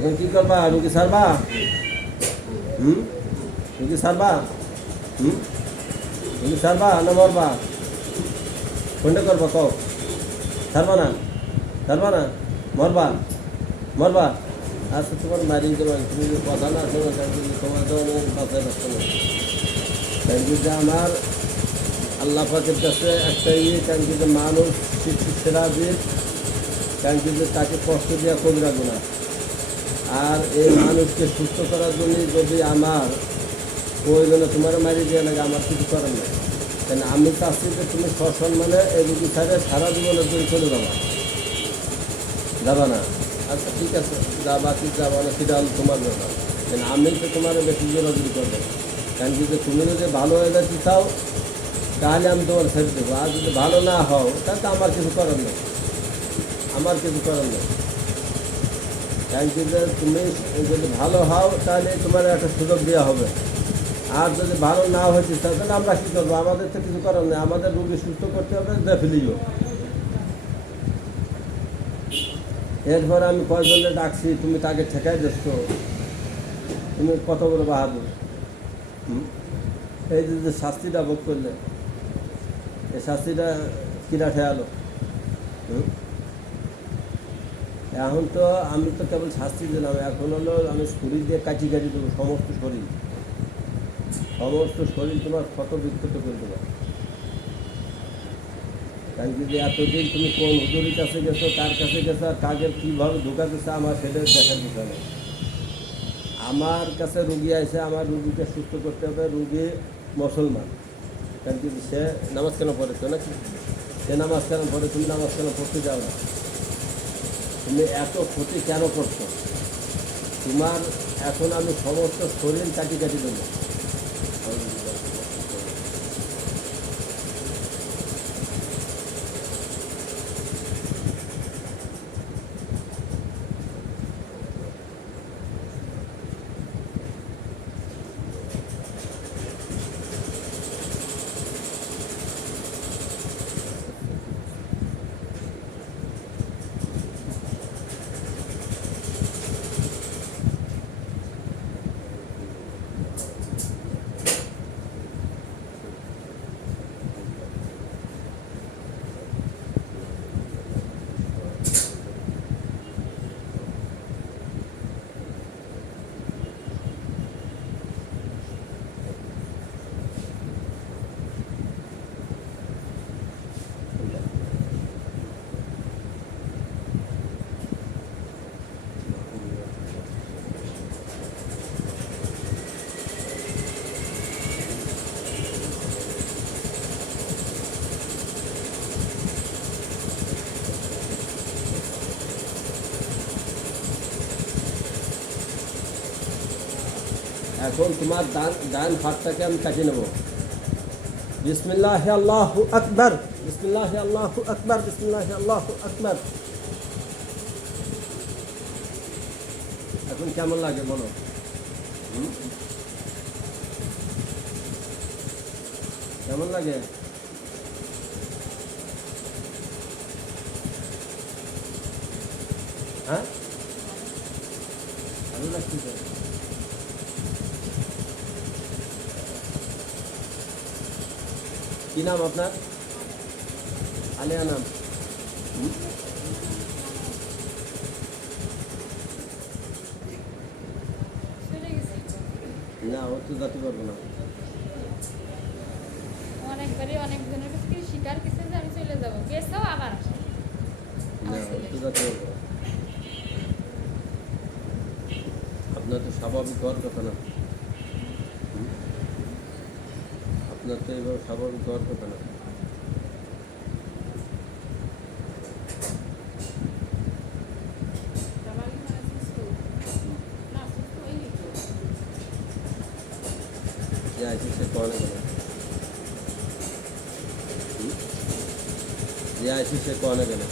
এখন কি করবা? রুগী সারবা? হুম? রুগী সারবা? হুম? রুগী সারবা? না মরবা? কোনটা করবা, কও। সারবা না? সারবা না? মরবা? মরবা? আচ্ছা তোমার মারিয়ে দেবো তুমি কথা না শোনো তোমার তো আমি বাঁচাই রাখতে না তাই আমার আল্লাহ পাকের কাছে একটা ইয়ে কারণ যদি মানুষ সেরা দিয়ে কারণ যদি তাকে কষ্ট দেওয়া কবি রাখব না আর এই মানুষকে সুস্থ করার জন্য যদি আমার প্রয়োজনে তোমার মারি দিয়ে লাগে, আমার কিছু করার নেই। কেন আমি চাচ্ছি যে তুমি সসম্মানে এই রুগী ছাড়ে সারা জীবনের জন্য চলে যাবা। যাবা না? আচ্ছা ঠিক আছে, যাবা কি যাবা না সেটা তোমার ব্যাপার কেন আমি তো তোমার বেশি জোরাজুরি করব। কারণ যদি তুমি যদি ভালো হয়ে যাচ্ছি চাও তাহলে আমি তোমার ছেড়ে দেবো। আর যদি ভালো না হও, তাহলে আমার কিছু করার নেই। আমার কিছু করার নেই। কি তুমি যদি ভালো হও, তাহলে তোমার একটা সুযোগ দেওয়া হবে। আর যদি ভালো না হয়েছে তাহলে আমরা কী করব? আমাদের তো কিছু করার নেই। আমাদের রুগী সুস্থ করতে হবে, দেখিলিও। এরপরে আমি কয়জনে ডাকছি, তুমি তাকে ঠেকাই দিচ্ছ। তুমি কত বড় বাহাদুর? এই যে শাস্তিটা ভোগ করলে, এই শাস্তিটা কিরা ঠেয়ালো হুম? এখন তো আমি তো কেবল শাস্তি দিলাম। এখন হলো আমি শরীর দিয়ে কাটি কাটি দেবো, সমস্ত শরীর। সমস্ত শরীর তোমার ক্ষত বিক্ষত করে দেবো। কারণ যদি এতদিন তুমি কোন হুজুরির কাছে গেছো তার কাছে গেছো, আর কাকে কীভাবে ঢোকা দিচ্ছে আমার সেটা দেখার বিষয় নেই। আমার কাছে রুগী আসে আমার রুগীকে সুস্থ করতে হবে, রুগী মুসলমান। কারণ কি সে নামাজ কেন পড়েছো নাকি? সে নামাজ কেন পড়ে, তুমি নামাজ কেন পড়তে যাও না? তুমি এত ক্ষতি কেন করছ? তোমার এখন আমি সমস্ত শরীর কাটি কাটি দেবো। এখন তোমার ডান ডান হাতটাকে আমি কাটিয়ে নেব। বিসমিল্লাহ আল্লাহ আকবর বিসমিল্লাহ আল্লাহ আকবর বিসমিল্লাহ আল্লাহ আকবর। এখন কেমন লাগে বলো? হুম? কেমন লাগে? হ্যাঁ? ভালো লাগছে কি নাম আপনার? আলিয়া নাম। না ও তো যেতে পারব না। অনেকবারই অনেক জনের কাছে কি স্বীকার করছে যে আমি চলে যাব। গেছেও আবার আসে। না ও তো যেতে পারব আপনার তো স্বাভাবিক হওয়ার কথা না হুম? আপনার তো এবার স্বাভাবিক হওয়ার কথা না। সে কনে গেল সে কনে গেল